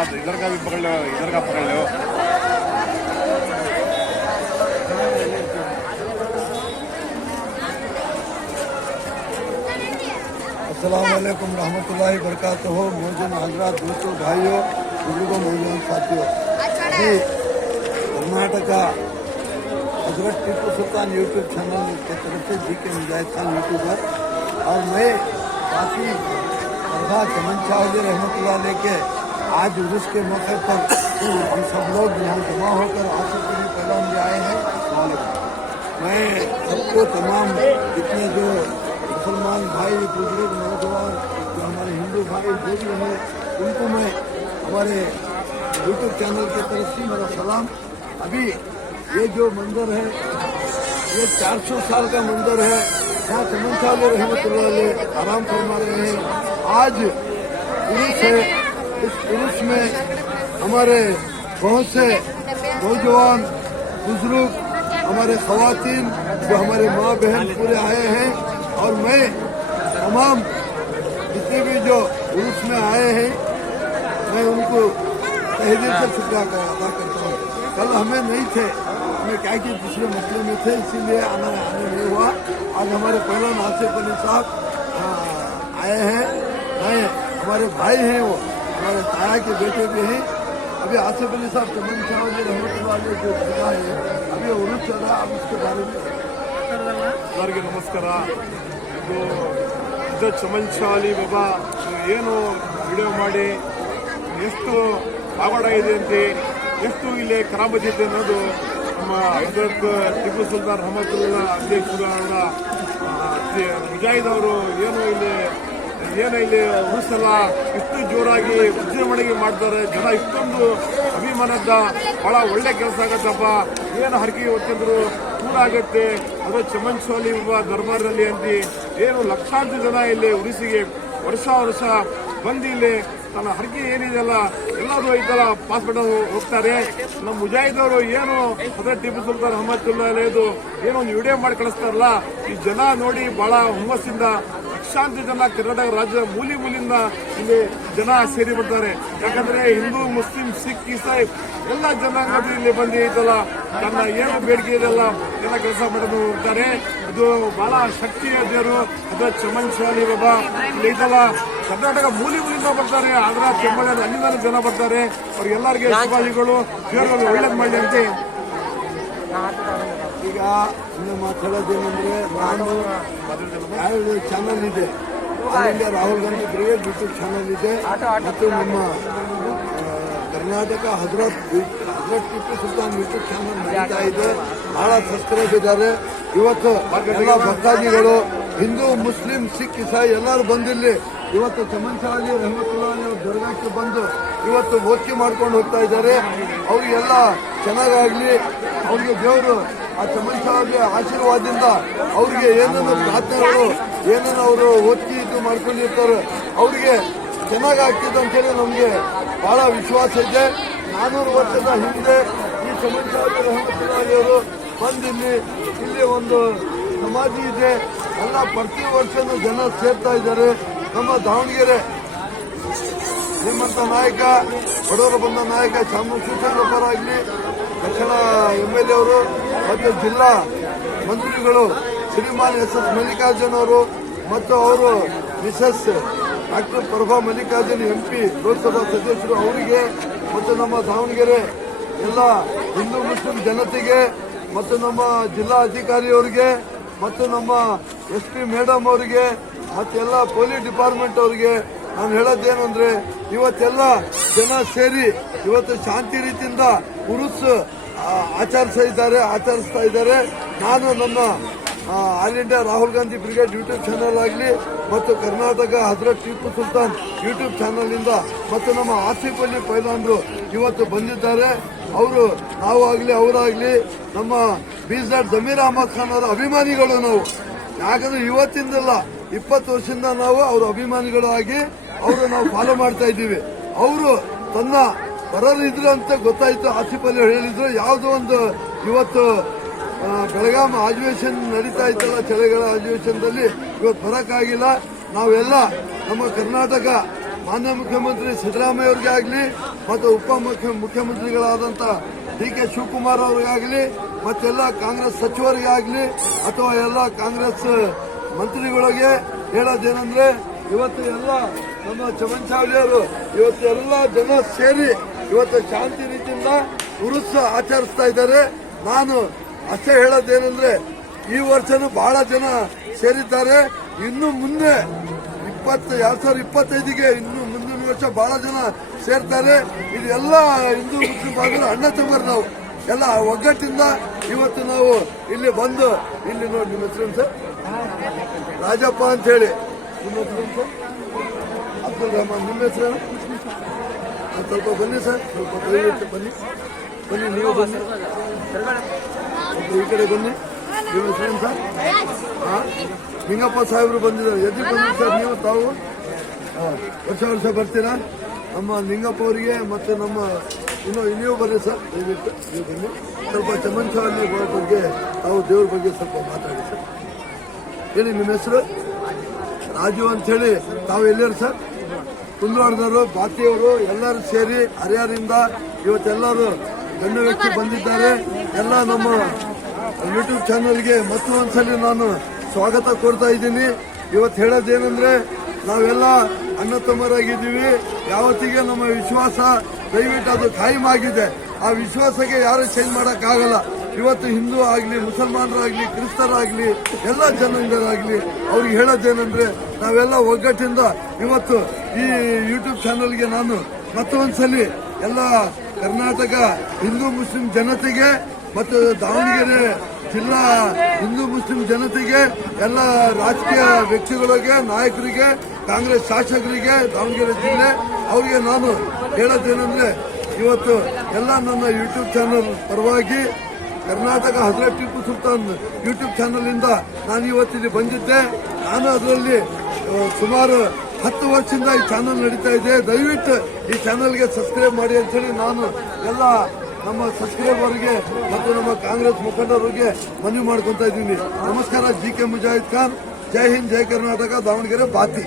इधर का भी पकड़ लो, इधर का पकड़ लो। अस्सलाम वालेकुम रहमतुल्लाहि बरकातहू। मौजूद हजरात, दोस्तों, भाइयों, बुजुर्गों, मौजूद साथियों, अभी कर्नाटक हजरत टीपू सुल्तान यूट्यूब चैनल की तरफ से जी के मुजाहिद खान यूट्यूबर और मैं काफ़ी प्रभा चमन शाह रहमतुल्लाह लेके आज उर्स के मौके पर हम सब लोग यहाँ जमा होकर आसिफ अली पैगाम ले आए हैं। मैं सबको तमाम जितने जो मुसलमान भाई, बुजुर्ग, नौजवान, जो हमारे हिंदू भाई जो भी हैं, उनको मैं हमारे यूट्यूब चैनल की तरफ से मेरा सलाम। अभी ये जो मंदिर है ये 400 साल का मंदिर है। यहाँ चमन शाह रहमतुल्लाह अलैह आराम फरमा रहे हैं। आज उर्स है, इस उर्स में हमारे बहुत से नौजवान, बुजुर्ग, हमारे खवातीन, जो हमारे माँ बहन पूरे आए हैं और मैं तमाम जितने भी जो उर्स में आए हैं मैं उनको तहे दिल से शुक्रिया अदा करता हूँ। कल हमें नहीं थे, हमें क्या कि दूसरे मसले में थे, इसीलिए आने नहीं हुआ। आज हमारे पहला आसिफ अली साहब आए हैं, हमारे भाई हैं, वो हमारे ताया के बेटे भी हैं। अभी आसिफ अली साहब चमन शाह रहमतुल्लाह अलैह जो जगह है अभी उर्स चल रहा है, अब उसके बारे में ಎಲ್ಲರಿಗೆ ನಮಸ್ಕಾರ। ಇದು ಚಮನ್ ಶಾಹ ಅಲಿ ಬಾಬಾ ಏನು ವಿಡಿಯೋ ಮಾಡಿ ಎಷ್ಟು ಕಾಗಡ ಇದೆ ಅಂತ, ಎಷ್ಟು ಇಲ್ಲಿ ಕರಾಮತ್ ಇದೆ ಅನ್ನೋದು ನಮ್ಮ ಹಜರತ್ ಟಿಪ್ಪು ಸುಲ್ತಾನ್ ರಹಮತುಲ್ಲಾ ಅಧ್ಯಕ್ಷರ ಮುಜಾಹಿದ್ ಅವರು ಏನು ಇಲ್ಲಿ ಉರ್ಸೆಲ್ಲ ಇಷ್ಟು ಜೋರಾಗಿ ವಿಜೃಂಭಣೆಗೆ ಮಾಡ್ತಾರೆ. ಜನ ಇಷ್ಟೊಂದು ಅಭಿಮಾನದ ಬಹಳ ಒಳ್ಳೆ ಕೆಲಸ ಆಗತ್ತಪ್ಪ, ಏನು ಹರಕೆ ಹೊತ್ತಿದ್ರು ಪೂರ ಆಗತ್ತೆ. ಅದು ಚಮನ್ ಶಾಹ ಅಲಿ ಬಾಬಾ ದರ್ಬಾರ್ನಲ್ಲಿ ಅಂತ ಏನು ಲಕ್ಷಾಂತರ ಜನ ಇಲ್ಲಿ ಉರಿಸಿಗೆ ವರ್ಷ ಬಂದು ಇಲ್ಲಿ ತನ್ನ ಹರಕೆ ಏನಿದೆಯಲ್ಲ ಎಲ್ಲರೂ ಈ ತರ ಪಾಸ್ಪೋರ್ಟ್ ಹೋಗ್ತಾರೆ. ನಮ್ಮ ಮುಜಾಹಿದವರು ಏನು ಹಜರತ್ ಟಿಪ್ಪು ಸುಲ್ತಾನ್ ರಹಮತುಲ್ಲಾ ಅಲೈಹಿ ಏನೋ ಒಂದು ವಿಡಿಯೋ ಮಾಡಿ ಕಳಿಸ್ತಾರಲ್ಲ, ಈ ಜನ ನೋಡಿ ಬಹಳ ಹುಮ್ಮಸ್ಸಿಂದ ಲಕ್ಷಾಂತರ ಜನ ಕರ್ನಾಟಕ ರಾಜ್ಯದ ಮೂಲಿಂದ ಇಲ್ಲಿ ಜನ ಸೇರಿ ಬರ್ತಾರೆ. ಯಾಕಂದ್ರೆ ಹಿಂದೂ, ಮುಸ್ಲಿಂ, ಸಿಖ್, ಇಸಾಯಿ ಎಲ್ಲ ಜನಾಂಗ ಇಲ್ಲಿ ಬಂದು ಐತಲ್ಲ ತನ್ನ ಏನು ಬೇಡಿಕೆ ಇದೆಲ್ಲ ಎಲ್ಲ ಕೆಲಸ ಮಾಡೋದು ಹೋಗ್ತಾರೆ. ಇದು ಬಹಳ ಶಕ್ತಿಯ ದೇವರು ಹಜರತ್ ಚಮನ್ ಶಾಹ ಅಲಿ ಬಾಬಾ ಇಲ್ಲಿ ಐತಲ್ಲ ಕರ್ನಾಟಕ ಮೂಲಿಂದ ಬರ್ತಾರೆ. ಆದ್ರ ಕೆಮ್ಮಳೆ ಅಲ್ಲಿಂದ ಜನ ಬರ್ತಾರೆ. ಅವ್ರಿಗೆಲ್ಲರಿಗೆ ಶುಭಾಶಯಗಳು, ದೇವರಲ್ಲಿ ಒಳ್ಳೇದು ಮಾಡಲಿ ಅಂತ. ಈಗ ಇನ್ನು ಮಾತಾಡೋದೇನೆಂದ್ರೆ, ನಾನು ಎರಡು ಚಾನಲ್ ಇದೆ, all India Rahul Gandhi brigade YouTube channel ಇದೆ ಮತ್ತು ನಮ್ಮ ಕರ್ನಾಟಕ ಹಜರತ್ ಟಿಪ್ಪು ಸುಲ್ತಾನ್ ಯೂಟ್ಯೂಬ್ ಚಾನಲ್ ನಡೀತಾ ಇದೆ. ಬಹಳ ಸಬ್ಸ್ಕ್ರೈಬ್ ಇದ್ದಾರೆ. ಇವತ್ತು ಎಲ್ಲ ಭಕ್ತಾದಿಗಳು ಹಿಂದೂ, ಮುಸ್ಲಿಂ, ಸಿಖ್, ಇಸಾಯಿ ಎಲ್ಲರೂ ಬಂದಿಲ್ಲಿ ಇವತ್ತು ಚಮನ್ ಶಾಹ ಅಲಿ ರಹಮತುಲ್ಲಾ ಅಲೈಹಿ ದರ್ಗಾಕ್ಕೆ ಬಂದು ಇವತ್ತು ಓದ್ಕೆ ಮಾಡ್ಕೊಂಡು ಹೋಗ್ತಾ ಇದ್ದಾರೆ. ಅವ್ರಿಗೆಲ್ಲ ಚೆನ್ನಾಗಾಗ್ಲಿ, ಅವ್ರಿಗೆ ದೇವರು ಆ ಚಮನ್ ಶಾಹ ಅಲಿ ಆಶೀರ್ವಾದದಿಂದ ಅವ್ರಿಗೆ ಏನೇನು ಪ್ರಾರ್ಥನೆಗಳು ಏನೇನು ಅವರು ಓದ್ಕಿ ಇದು ಮಾಡ್ಕೊಂಡಿರ್ತಾರೆ ಅವ್ರಿಗೆ ಚೆನ್ನಾಗಾಗ್ತಿದೆ ಅಂತೇಳಿ ನಮಗೆ ಬಹಳ ವಿಶ್ವಾಸ ಇದೆ. 400 ವರ್ಷದ ಹಿಂದೆ ಈ ಚಮನ್ ಶಾಹ ಅಲಿ ರಹಮತುಲ್ಲಾ ಅಲೈಹಿ ಅವರು ಬಂದು ಇಲ್ಲಿ ಒಂದು ಸಮಾಧಿ ಇದೆ. ಎಲ್ಲ ಪ್ರತಿ ವರ್ಷನೂ ಜನ ಸೇರ್ತಾ ಇದ್ದಾರೆ. ನಮ್ಮ ದಾವಣಗೆರೆ ಶ್ರೀಮಂತ ನಾಯಕ, ಬಡವರ ಬಂದ ನಾಯಕ ಶಿವಚಂದ್ರಪ್ಪರ ಆಗಲಿ, ದಕ್ಷಿಣ MLA ಅವರು ಮತ್ತು ಜಿಲ್ಲಾ ಮಂತ್ರಿಗಳು ಶ್ರೀಮಾನ್ SS ಮಲ್ಲಿಕಾರ್ಜುನ್ ಅವರು ಮತ್ತು ಅವರು Mrs doctor Prabha Mallikarjun MP Lok Sabha ಸದಸ್ಯರು ಅವರಿಗೆ ಮತ್ತು ನಮ್ಮ ದಾವಣಗೆರೆ ಎಲ್ಲ ಹಿಂದೂ ಮುಸ್ಲಿಂ ಜನತೆಗೆ ಮತ್ತು ನಮ್ಮ ಜಿಲ್ಲಾ ಅಧಿಕಾರಿಯವರಿಗೆ ಮತ್ತು ನಮ್ಮ SP ಮೇಡಮ್ ಅವರಿಗೆ ಮತ್ತೆಲ್ಲ ಪೊಲೀಸ್ ಡಿಪಾರ್ಟ್ಮೆಂಟ್ ಅವರಿಗೆ ನಾನು ಹೇಳೋದೇನು ಅಂದ್ರೆ, ಇವತ್ತೆಲ್ಲ ಜನ ಸೇರಿ ಇವತ್ತು ಶಾಂತಿ ರೀತಿಯಿಂದ ಉರುಸ್ ಆಚರಿಸ್ತಾ ಇದ್ದಾರೆ. ನಾನು ನನ್ನ all India Rahul Gandhi brigade YouTube channel ಆಗಲಿ ಮತ್ತು ಕರ್ನಾಟಕ ಹಜರತ್ ಟಿಪ್ಪು ಸುಲ್ತಾನ್ ಯೂಟ್ಯೂಬ್ ಚಾನಲ್ ಇಂದ ಮತ್ತು ನಮ್ಮ ಆಸಿಫ್ ಅಲಿ ಪೈಲಾನ್ರು ಇವತ್ತು ಬಂದಿದ್ದಾರೆ. ಅವರು ನಾವು ಆಗಲಿ ಅವರಾಗಲಿ ನಮ್ಮ BZ ಜಮೀರ್ ಅಹಮದ್ ಖಾನ್ ಅವರ ಅಭಿಮಾನಿಗಳು ನಾವು. ಯಾಕಂದ್ರೆ ಇವತ್ತಿಂದಲ್ಲ 20 ವರ್ಷದಿಂದ ನಾವು ಅವ್ರ ಅಭಿಮಾನಿಗಳು ಆಗಿ ಅವರು ನಾವು ಫಾಲೋ ಮಾಡ್ತಾ ಇದ್ದೀವಿ. ಅವರು ತನ್ನ ಬರಲಿದ್ರು ಅಂತ ಗೊತ್ತಾಯ್ತು. ಆಸಿಫ್ ಅಲಿ ಹೇಳಿದ್ರು ಯಾವುದೋ ಒಂದು ಇವತ್ತು ಬೆಳಗಾಂ ಅಧಿವೇಶನ ನಡೀತಾ ಇತ್ತಲ್ಲ, ಚಳಿಗಾಲ ಅಧಿವೇಶನದಲ್ಲಿ ಇವತ್ತು ಬರಕ್ಕಾಗಿಲ್ಲ. ನಾವೆಲ್ಲ ನಮ್ಮ ಕರ್ನಾಟಕ ಮಾನ್ಯ ಮುಖ್ಯಮಂತ್ರಿ ಸಿದ್ದರಾಮಯ್ಯ ಅವರಿಗೆ ಆಗಲಿ ಮತ್ತು ಮುಖ್ಯಮಂತ್ರಿಗಳಾದಂಥ ಡಿ ಕೆ ಶಿವಕುಮಾರ್ ಅವರಿಗಾಗಲಿ ಮತ್ತೆಲ್ಲ ಕಾಂಗ್ರೆಸ್ ಸಚಿವರಿಗೆ ಆಗಲಿ ಅಥವಾ ಎಲ್ಲ ಕಾಂಗ್ರೆಸ್ ಮಂತ್ರಿಗಳಿಗೆ ಹೇಳೋದೇನೆಂದ್ರೆ ಇವತ್ತು ಎಲ್ಲ ನಮ್ಮ ಚಮನ್ಚಾವಳಿಯವರು ಇವತ್ತು ಎಲ್ಲ ಜನ ಸೇರಿ ಇವತ್ತು ಶಾಂತಿ ರೀತಿಯಿಂದ ಉರುಸ ಆಚರಿಸ್ತಾ ಇದ್ದಾರೆ. ನಾನು ಅಷ್ಟೇ ಹೇಳೋದೇನೆಂದ್ರೆ ಈ ವರ್ಷನೂ ಬಹಳ ಜನ ಸೇರಿದ್ದಾರೆ. ಇನ್ನು ಮುಂದೆ 2025ಗೆ ಇನ್ನು ಮುಂದಿನ ವರ್ಷ ಬಹಳ ಜನ ಸೇರ್ತಾರೆ. ಇದು ಎಲ್ಲ ಹಿಂದೂ ಮುಸ್ಲಿಂ ಬಾಂಧವರು ಅಣ್ಣ ತಮ್ಮರು ನಾವು ಎಲ್ಲ ಒಗ್ಗಟ್ಟಿಂದ ಇವತ್ತು ನಾವು ಇಲ್ಲಿ ಬಂದು ಇಲ್ಲಿ ನೋಡಿ ನಿಮ್ಮ ಹೆಸರು ಸರ್ ರಾಜಪ್ಪ ಅಂತ ಹೇಳಿ ನಿಮ್ಮ ಹೆಸರು ಸರ್ ಅಬ್ದುಲ್ ರಹಮಾನ್ ನಿಮ್ಮ ಹೆಸರು ಸ್ವಲ್ಪ ಬನ್ನಿ ಸರ್ ಸ್ವಲ್ಪ ದಯವಿಟ್ಟು ಬನ್ನಿ ನೀವು ಬನ್ನಿ ಈ ಕಡೆ ಬನ್ನಿ ನಿಮ್ಮ ಹೆಸರು ಸರ್ ನಿಂಗಪ್ಪ ಸಾಹೇಬರು ಬಂದಿದ್ದಾರೆ ಎದ್ದು ಬಂದಿದ್ದಾರೆ ಸರ್ ನೀವು ತಾವು ವರ್ಷ ಬರ್ತೀರಾ ನಮ್ಮ ನಿಂಗಪ್ಪ ಅವರಿಗೆ ಮತ್ತೆ ನಮ್ಮ ನೀವು ಬರ್ರಿ ಸರ್ ದಯವಿಟ್ಟು ನೀವು ಬನ್ನಿ ಸ್ವಲ್ಪ ಚಮನ್ಚಾವಳಿ ಬಗ್ಗೆ ತಾವು ದೇವ್ರ ಬಗ್ಗೆ ಸ್ವಲ್ಪ ಮಾತಾಡಿ ಸರ್ ಹೇಳಿ ನಿಮ್ಮ ಹೆಸರು ರಾಜು ಅಂತ ಹೇಳಿ ತಾವು ಎಲ್ಲರೂ ಸರ್ ಕುಂದವಾಡದವರು ಬಾತಿಯವರು ಎಲ್ಲರೂ ಸೇರಿ ಹರಿಹರದಿಂದ ಇವತ್ತೆಲ್ಲರೂ ಗಣ್ಯ ವ್ಯಕ್ತಿ ಬಂದಿದ್ದಾರೆ. ಎಲ್ಲ ನಮ್ಮ ಯೂಟ್ಯೂಬ್ ಚಾನೆಲ್ಗೆ ಮತ್ತೊಂದ್ಸಲಿ ನಾನು ಸ್ವಾಗತ ಕೋರ್ತಾ ಇದ್ದೀನಿ. ಇವತ್ತು ಹೇಳೋದೇನೆಂದ್ರೆ ನಾವೆಲ್ಲ ಅಣ್ಣ ತಮ್ಮರಾಗಿದ್ದೀವಿ. ಯಾವತ್ತಿಗೆ ನಮ್ಮ ವಿಶ್ವಾಸ ದಯವಿಟ್ಟು ಅದು ಕಾಯಂ ಆಗಿದೆ. ಆ ವಿಶ್ವಾಸಕ್ಕೆ ಯಾರು ಚೇಂಜ್ ಮಾಡೋಕ್ಕಾಗಲ್ಲ. ಇವತ್ತು ಹಿಂದೂ ಆಗಲಿ ಮುಸಲ್ಮಾನರಾಗಲಿ ಕ್ರಿಸ್ತರಾಗಲಿ ಎಲ್ಲ ಜನಾಂಗರಾಗಲಿ ಅವ್ರಿಗೆ ಹೇಳೋದೇನೆಂದ್ರೆ ನಾವೆಲ್ಲ ಒಗ್ಗಟ್ಟಿಂದ ಇವತ್ತು ಈ ಯೂಟ್ಯೂಬ್ ಚಾನೆಲ್ಗೆ ನಾನು ಮತ್ತೊಂದ್ಸಲಿ ಎಲ್ಲ ಕರ್ನಾಟಕ ಹಿಂದೂ ಮುಸ್ಲಿಂ ಜನತೆಗೆ ಮತ್ತು ದಾವಣಗೆರೆ ಜಿಲ್ಲಾ ಹಿಂದೂ ಮುಸ್ಲಿಂ ಜನತೆಗೆ ಎಲ್ಲ ರಾಜಕೀಯ ವ್ಯಕ್ತಿಗಳಿಗೆ ನಾಯಕರಿಗೆ ಕಾಂಗ್ರೆಸ್ ಶಾಸಕರಿಗೆ ದಾವಣಗೆರೆ ಜಿಲ್ಲೆ ಅವರಿಗೆ ನಾನು ಹೇಳೋದೇನೆಂದ್ರೆ ಇವತ್ತು ಎಲ್ಲ ನನ್ನ ಯೂಟ್ಯೂಬ್ ಚಾನೆಲ್ ಪರವಾಗಿ ಕರ್ನಾಟಕ ಹಜರತ್ ಟಿಪ್ಪು ಸುಲ್ತಾನ್ ಯೂಟ್ಯೂಬ್ ಚಾನೆಲ್ ಇಂದ ನಾನು ಇವತ್ತಿಲ್ಲಿ ಬಂದಿದ್ದೆ. ನಾನು ಅದರಲ್ಲಿ ಸುಮಾರು 10 ವರ್ಷದಿಂದ ಈ ಚಾನೆಲ್ ನಡೀತಾ ಇದೆ. ದಯವಿಟ್ಟು ಈ ಚಾನೆಲ್ಗೆ ಸಬ್ಸ್ಕ್ರೈಬ್ ಮಾಡಿ ಅಂತ ಹೇಳಿ ನಾನು ಎಲ್ಲ ನಮ್ಮ ಸಬ್ಸ್ಕ್ರೈಬರ್ಗೆ ಮತ್ತು ನಮ್ಮ ಕಾಂಗ್ರೆಸ್ ಮುಖಂಡರಿಗೆ ಮನವಿ ಮಾಡ್ಕೊತಾ ಇದ್ದೀನಿ. ನಮಸ್ಕಾರ. G K Mujahid Khan. ಜೈ ಹಿಂದ್, ಜೈ ಕರ್ನಾಟಕ. ದಾವಣಗೆರೆ ಬಾತಿ.